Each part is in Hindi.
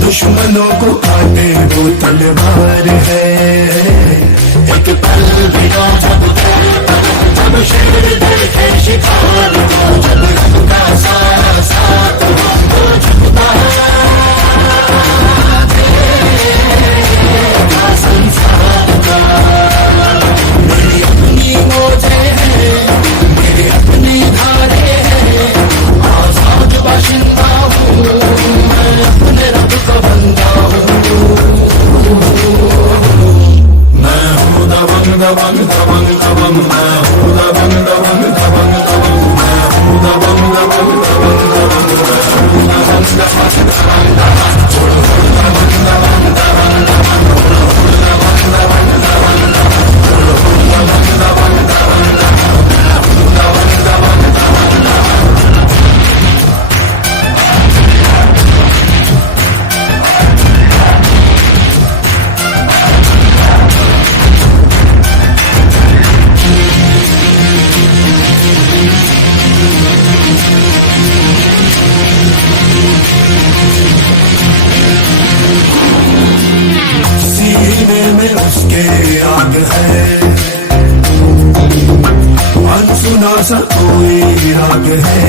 दुश्मनों को काटे वो तलवार है। एक पल भी ना जब शेर देखे शिकार को, जब रब का सारा साथ हो तो झुकता है संसार का। मेरी अपनी मौजें हैं, मेरी अपनी धारे हैं, आजाद बाशिंदा हूँ मैं, अपने रब का बंदा हूँ। मैं हूँ दबंग दबंग दबंग दबंग, मैं हूँ दबंग दबंग दबंग दबंग, मैं हूँ दबंग दबंग दबंग दबंग, मैं हूँ दबंग दबंग दबंग आग है, अनसुना सा कोई राग है।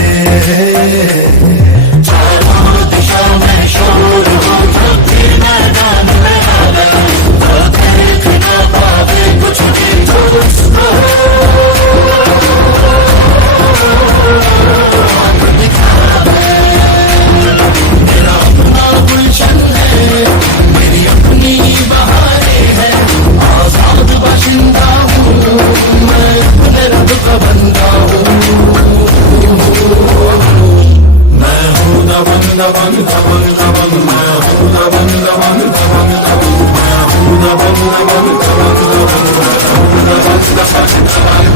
चारों दिशा में शोर हो, जब भी मैदान में आवे, तो देख ना पावे कुछ भी तो उसको दिखावे। मेरा अपना गुलशन है, मेरी अपनी बहारें है, आजाद बाशिंदा हूँ मैं, अपने रब का बंदा हूँ। मैं हूँ दबंग दबंग दबंग दबंग, मैं हूँ दबंग दबंग दबंग दबंग, मैं हूँ दबंग दबंग दबंग दबंग, मैं हूँ दबंग दबंग दबंग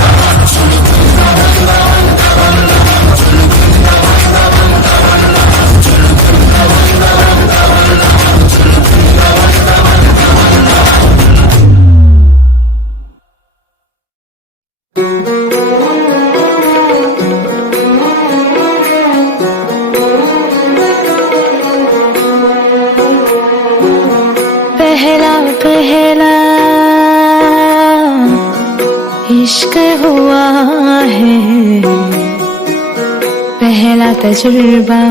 पहला इश्क हुआ है, पहला तजुर्बा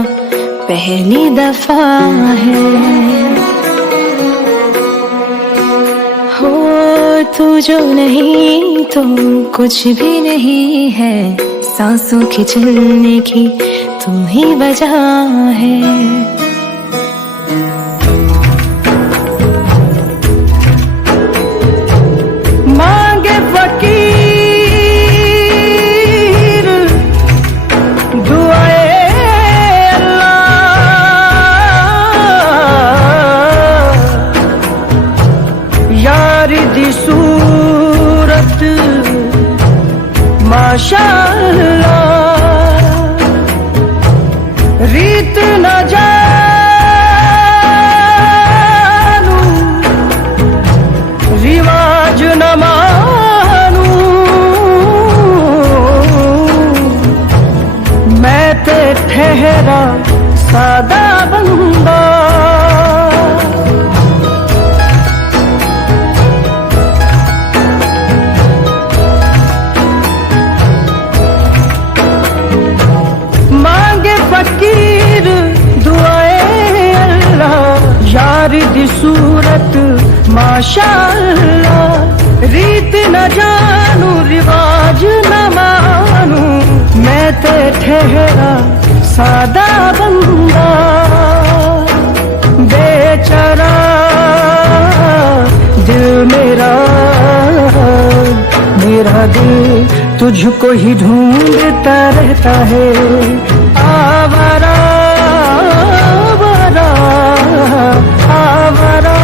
पहली दफा है। हो तू जो नहीं तो कुछ भी नहीं है, सांसों की चलने की तू ही वजह है। माशाअल्लाह रीत न जानू, रिवाज न मानू, मैं ते ठहरा सादा बंदा। फकीर दुआए अल्लाह, यार दी सूरत माशाअल्लाह, रीत न जानू, रिवाज न मानू, मैं रहते ठहरा सादा बंदा बेचारा दिल मेरा, मेरा दिल तुझको ही ढूंढता रहता है। आवारा आवारा आवारा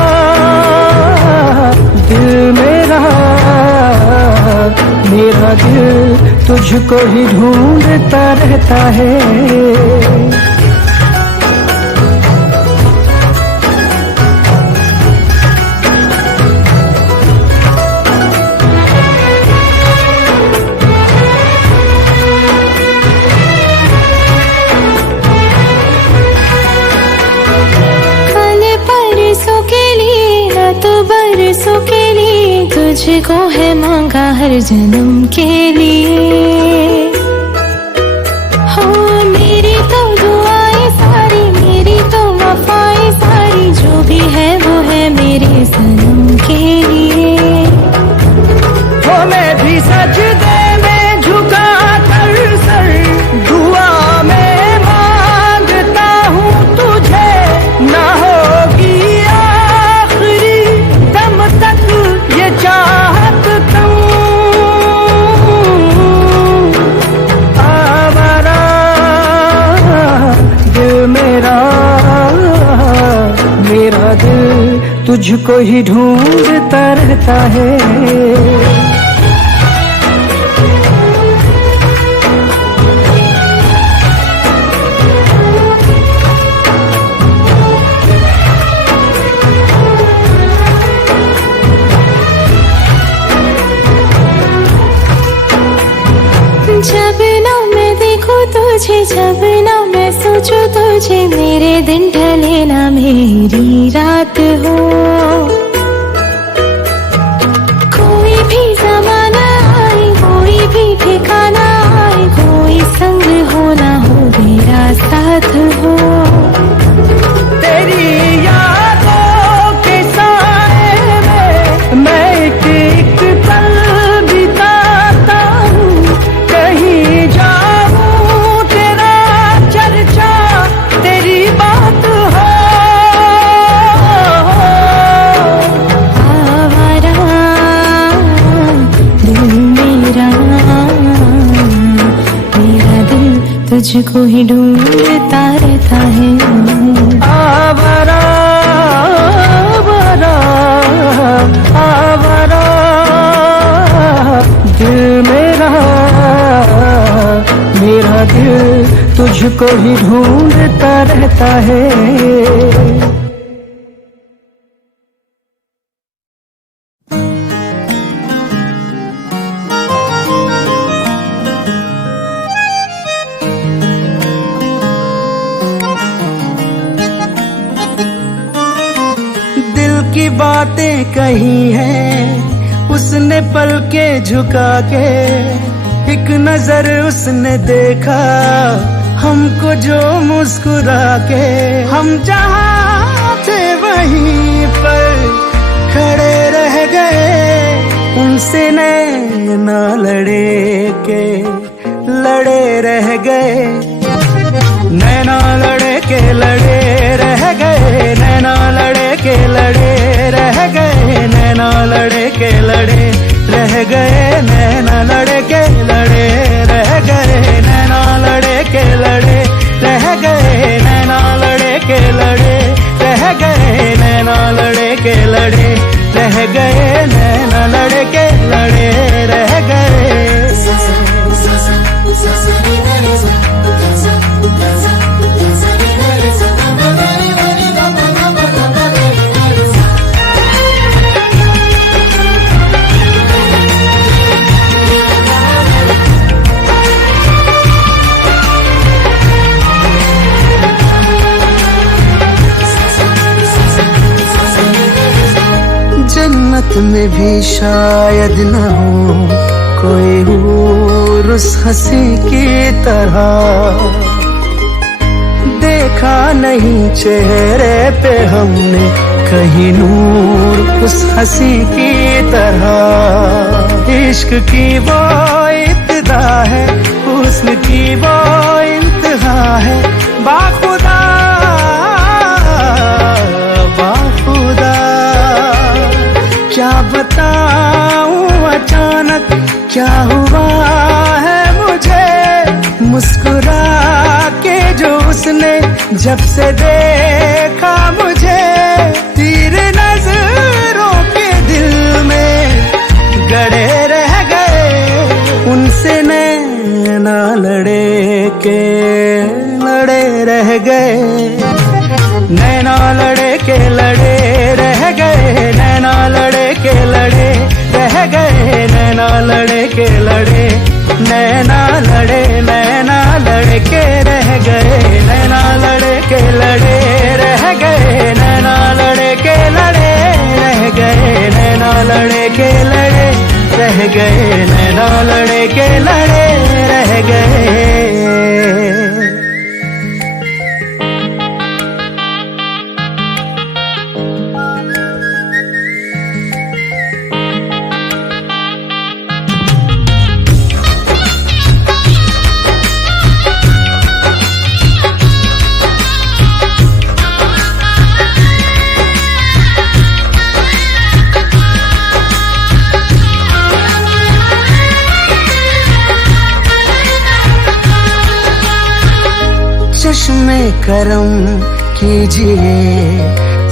दिल मेरा, मेरा दिल तुझको ही ढूंढता रहता है। बरसों के लिए तुझको है मांगा हर जन्म के लिए। हो मेरी तो दुआएं सारी, मेरी तो वफाएं सारी, जो भी है वो है मेरे सनम के लिए। हो मैं भी सजदे में झुका कर सर, दुआ में मांगता हूँ तुझे, ना होगी ये चाहत तुम। आवारा दिल मेरा, मेरा दिल तुझको ही ढूंढता रहता है। जब ना मैं देखूं तुझे, जब ना मैं सोचूं तुझे, मेरे दिन ढले ना मेरी रात हो। कोई भी ज़माना आए, कोई भी ठिकाना आए, कोई संग हो ना हो मेरा साथ हो। तेरी यादों के साए में मैं एक पल बिताता हूँ, कहीं जाऊँ तेरा चर्चा तेरी बात हो। आवारा दिल मेरा, मेरा दिल तुझको ही ढूंढता रहता है। आवारा आवारा आवारा दिल मेरा, मेरा दिल तुझको ही ढूंढता रहता है। की बातें कही हैं उसने पल के झुका के, एक नजर उसने देखा हमको जो मुस्कुरा के। हम जहाँ थे वहीं पर खड़े रह गए, उनसे नैना लड़े के लड़े रह गए। नैना लड़े के लड़े रह गए, नैना लड़े के लड़े रह गए, नैना लड़े के लड़े रह गए, नैना लड़े के लड़े रह गए, नैना लड़े के लड़े रह गए, नैना लड़े के लड़े रह गए, नैना लड़े के लड़े रह गए, नैना लड़े के लड़े रह गए। जन्नत में भी शायद न हो कोई हूर उस हंसी की तरह, देखा नहीं चेहरे पे हमने कहीं नूर उस हंसी की तरह। इश्क की वो जुदा है, हुस्न की वो इंतहा है। बाखुदा बाखुदा क्या बताऊं अचानक क्या हुआ है मुझे, मुस्कुरा के जो उसने जब से देखा मुझे, तीर नजरों के दिल में गड़े रह गए, उनसे नैना लड़े के लड़े रह गए, नैना लड़े के लड़े रह गए, नैना लड़े के लड़े रह गए, नैना लड़े के लड़े, नैना लड़े नैना लड़े के रह गए, नैना लड़े के लड़े रह गए, नैना लड़े के लड़े रह गए, नैना लड़े के लड़े रह गए, नैना लड़े के लड़े रह गए। चश्मे करम कीजिए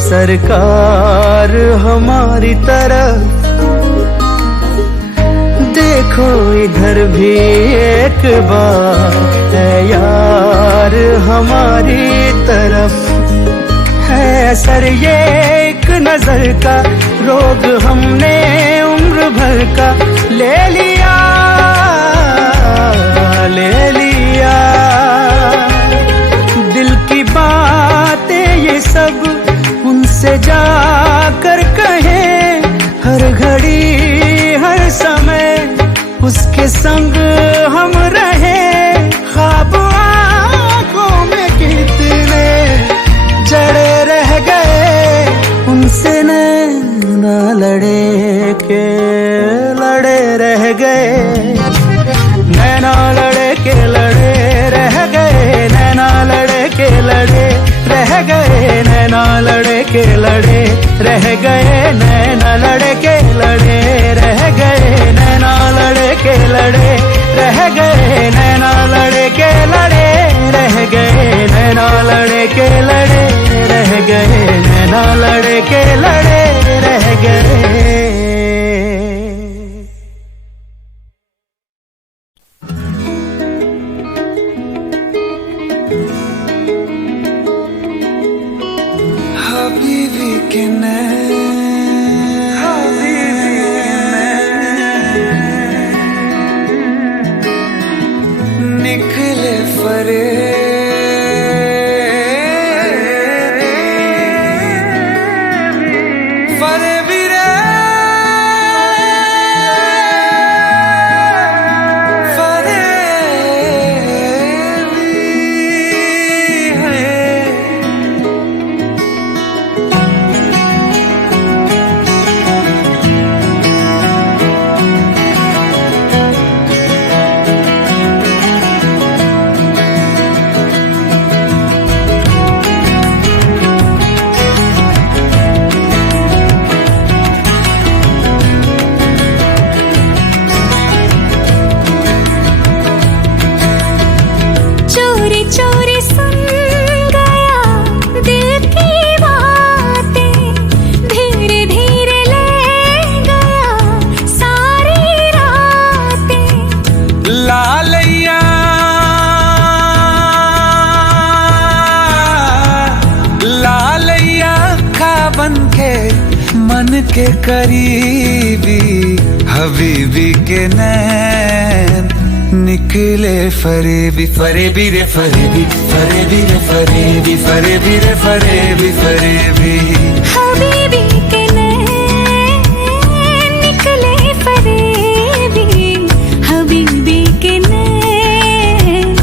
सरकार हमारी तरफ, देखो इधर भी एक बार है यार हमारी तरफ, है असर ये एक नजर का, रोग हमने उम्र भर का ले लिया ले लिया, दिल की बातें ये सब उनसे जाकर कहें, हर घड़ी हर समय उसके संग हम रहे, ख्वाब आंखों में कितने जड़े रह गए, उनसे नैना लड़े के लड़े रह गए, नैना लड़े के लड़े रह गए, नैना लड़े के लड़े रह गए, नैना लड़े के लड़े रह गए, नैना लड़े के लड़े रह गए, नैना लड़े के लड़े रह गए, नैना लड़े के लड़े रह गए, नैना लड़े के लड़े रह गए, नैना लड़े के लड़े रह गए। हबीबी के निकले फरे फरे बिरे फरे मन के करीबी हबीबी के नैन निकले फरेबी फरेबी रे फरेबी फरेबी रे फरेबी फरेबी रे फरेबी फरेबी हबीबी के नैन निकले फरेबी, हबीबी के नैन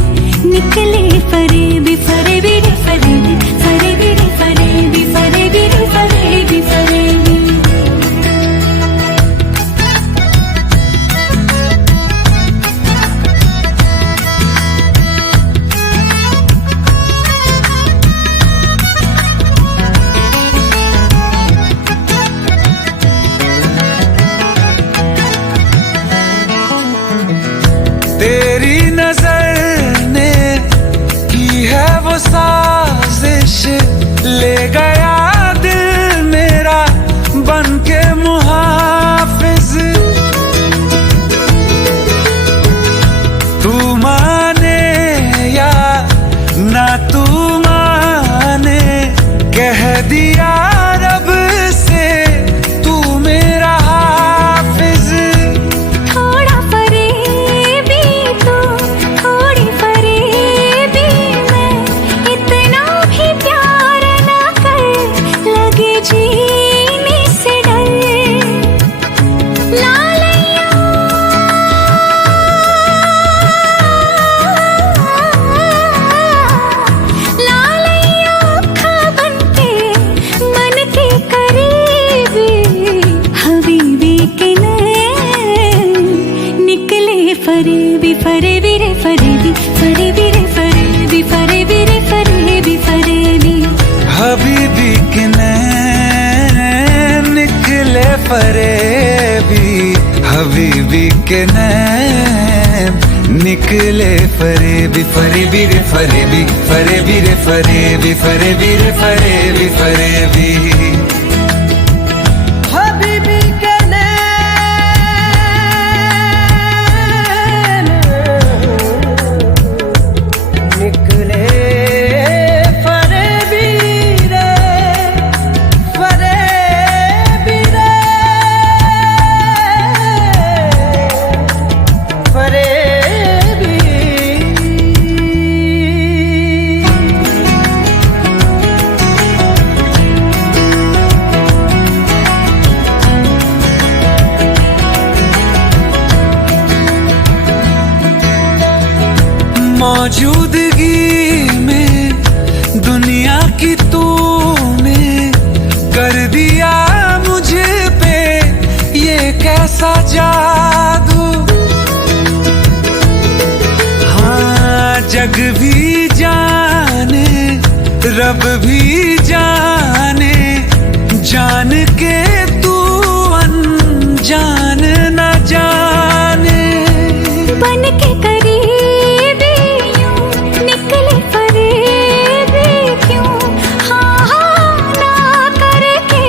निकले फरेबी फरेबी रे फरेबी फरेबी रे फरेबी फरेबी रे फरेबी फरेबी। वो साजिश ले गया दिल मेरा बन के मुहाफिज। तू माने या ना तू माने, कह दिया रब से तू मेरा हाफिज। थोड़ा फरेबी तू, थोड़ी फरेबी मैं, इतना भी प्यार ना कर, लगे जीने से डर। लालैया लालैया अखा बनके मन के करीबी, हबीबी के नैन निकले फरेबी। फरेबी रे फरेबी, फरेबी रे फरेबी, फरेबी रे फरेबी, फरेबी। हबीबी के नैन निकले फरेबी, हबीबी के नैन निकले फरेबी। फरेबी रे फरेबी, फरेबी रे फरेबी, फरेबी रे फरेबी, फरेबी। हबीबी के नैन निकले फरेबी रे, फरेबी रे, फरेबी। मौजूदगी में दुनिया की तूने कर दिया मुझे पे ये कैसा जादू। हाँ जग भी जाने रब भी जाने, जान के तू अनजान न जाने। बन के करीबी यूं निकले फरेबी क्यों, हाँ हाँ ना करके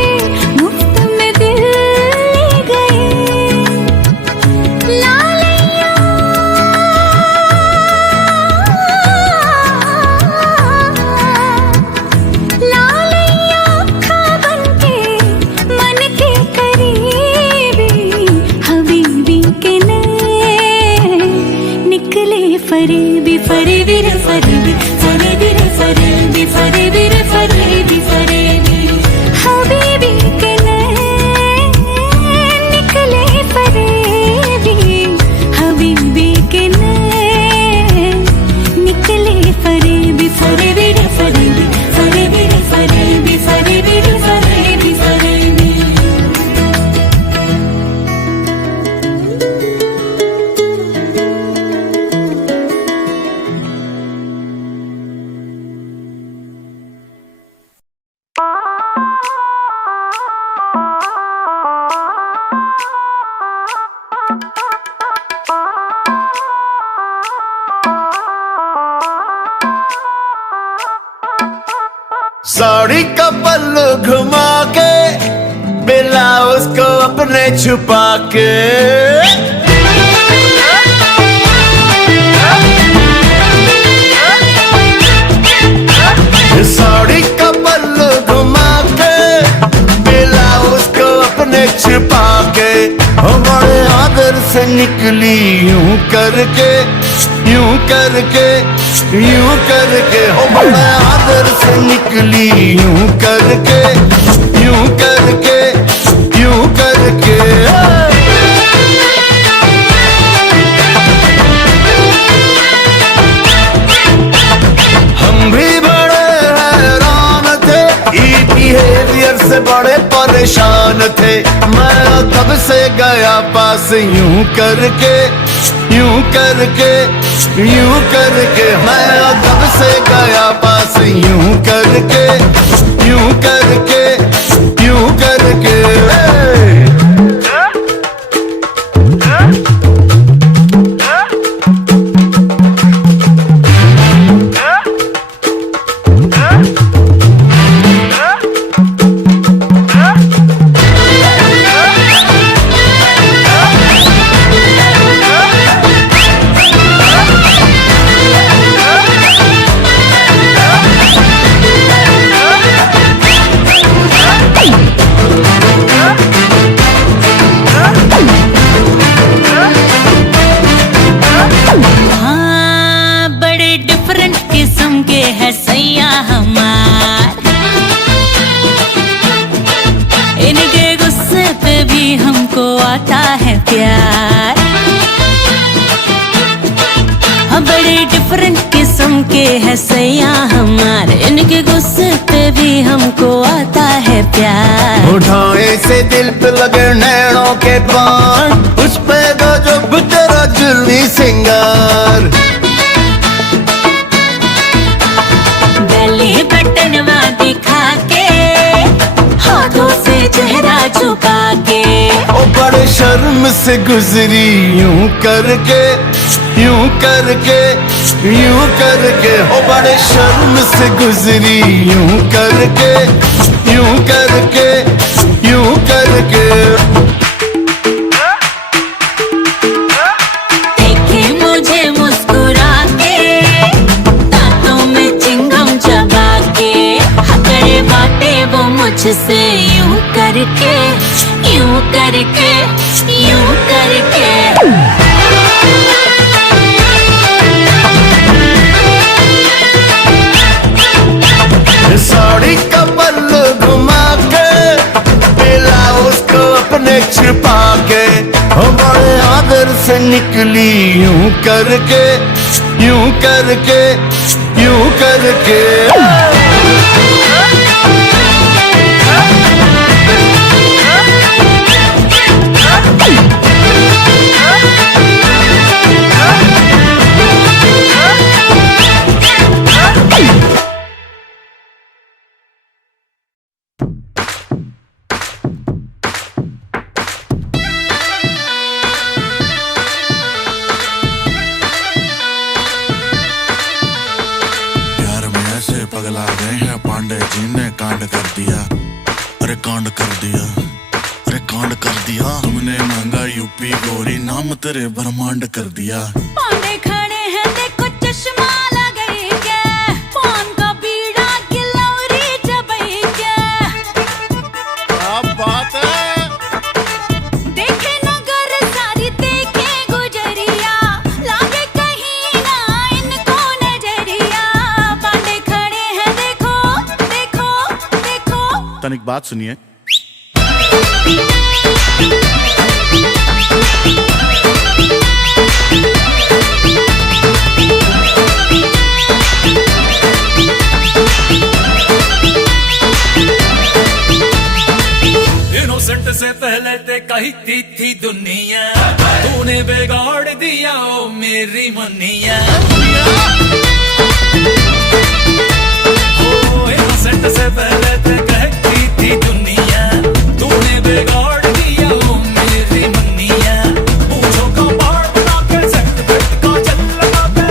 मुफ्त में दिल ले गए। लालैया लालैया अखा बनके मन के करीबी, हबीबी के नैन निकले फरेबी। फरेबी रे फरेबी, फरेबी रे फरेबी, फरेबी रे फरेबी, फरेबी। हबीबी के नैन निकले फरेबी, हबीबी के नैन निकले फरेबी। फरेबी रे फरेबी, फरेबी रे फरेबी, फरेबी रे फरेबी, फरेबी। साड़ी का पल्लू घुमा के, ब्लाउज को अपने छुपा के। साड़ी का पल्लू घुमा के, ब्लाउज को अपने छुपा के, बड़े आदर से निकली यूं करके, यूं करके, यूं करके। बड़े आदर से निकली यूं करके, यूं करके, यूं करके। हम भी बड़े हैरान थे, बिहेवियर से बड़े परेशान थे। मैं तब से गया पास यूं करके, यूं करके, यूं करके। मैं तब से गया पास यूं करके, यूं करके, यूं करके। हमार। इनके गुस्से पे भी हमको आता है प्यार। बड़े डिफरेंट किस्म के है सैया हमार। इनके गुस्से पे भी हमको आता है प्यार। उठाए से दिल पे लगे नैनों के बाण, उस पे गजब तेरा जुल्मी सिंगार। बेली बटनवा दिखा के, हाथों से चेहरा छुपा के, ओ बड़े शर्म से गुजरी यूं करके, यूं करके, यूं करके। ओ बड़े शर्म से गुजरी यूं करके, यूं करके, यूं करके। देखे मुझे मुस्कुरा के, दांतों में चिंगम चबा के, हकड़े बातें वो मुझसे यूं करके, यूं करके, यूं करके। साड़ी का पल्लू घुमा के, ब्लाउज को अपने छिपा के, ओ बड़े आदर से निकली यूं करके, यूं करके, यूं करके। पगला गए हैं पांडे जी ने कांड कर दिया। अरे कांड कर दिया, अरे कांड कर दिया। तुमने मांगा यूपी गोरी, नाम तेरे ब्रह्मांड कर दिया। पांडे खड़े हैं देखो चश्मा लगाएंगे, पान का बीड़ा गिलौरी चबाएंगे। क्या बात है। देखे नगर सारी देखे गुजरिया, लागे कहीं ना इनको नजरिया। पांडे खड़े हैं देखो, देखो, देखो। तनिक बात सुनिए। इनोसेंट से पहले ते कही थी दुनिया, तूने बिगाड़ दिया ओ मेरी मनिया। ओ इनोसेंट से पहले ते कही थी दुनिया, तूने बिगाड़ दिया ओ मेरी मनिया। पूछो का बाढ़ बना के, सेट बेट का जल लगा के,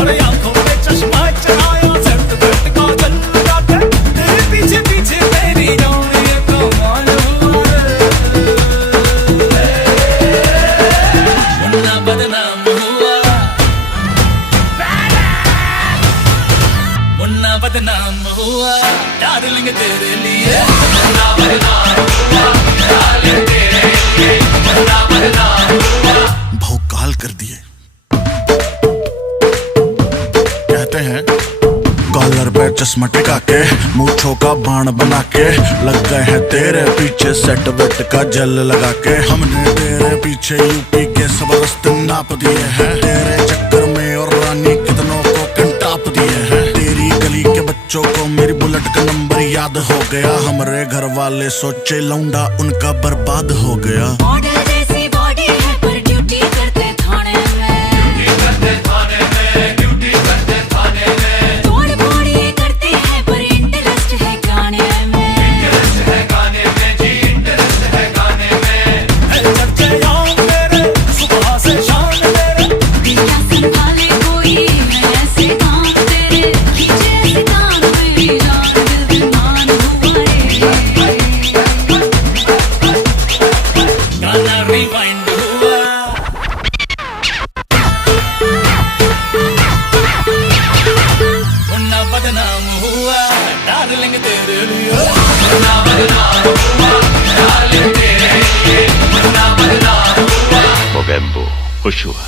अरे आंखों पे चश्मा चढ़ाया, सेट बेट का जल लगा के। तेरे पीछे पीछे मेरी जान ये कमाल हुआ है। मुन्ना बदनाम हुआ, मुन्ना बदनाम हुआ डार्लिंग तेरे लिए। मुन्ना बदनाम हुआ डार्लिंग तेरे लिए, मुन्ना बदनाम हुआ। भौकाल कर दिए। कहते हैं कॉलर पे चश्मा टिका के, मूंछों का बाण बना के, लग गए हैं तेरे पीछे सेट वेट का जल लगा के। हमने तेरे पीछे यूपी के सब रास्ते नाप दिए हैं, तेरे चक्कर में और रानी कितनों को कंटाप दिए हैं। तेरी गली के बच्चों को मेरी बुलेट का नंबर याद हो गया। हमारे घर वाले सोचे लौंडा उनका बर्बाद हो गया। मॉडल जैसी बॉडी है पर ड्यूटी करते थाने में, ड्यूटी करते थाने में, ड्यूटी करते थाने में। तोड़ फोड़ ये करते हैं पर इंटरेस्ट है गाने में, इंटरेस्ट है गाने में जी, इंटरेस्ट है गाने में। चर्चे याद मेरे सुबह से शाम मेरे, दिया संभाले कोई ऐसे काम तेरे, खींचे ऐसे काम मेरी जान दिल दीवान हुआ रे। गाना रिवाइंड हुआ। मुन्ना बदनाम हुआ डार्लिंग तेरे लिए। मुन्ना बदनाम हुआ डार्लिंग तेरे लिए, मुन्ना बदनाम हुआ। मोगेम्बो खुश हुआ।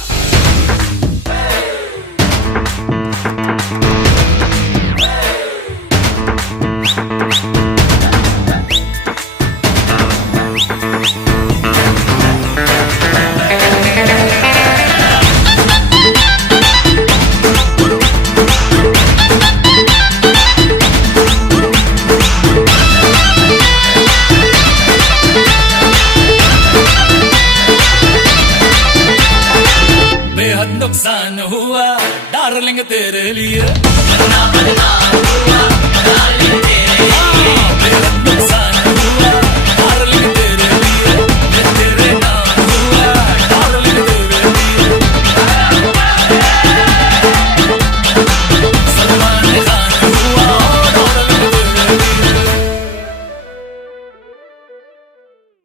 नुकसान हुआ डार्लिंग तेरे लिए, मन्ना बदनाम हुआ डार्लिंग तेरे लिए, मेरा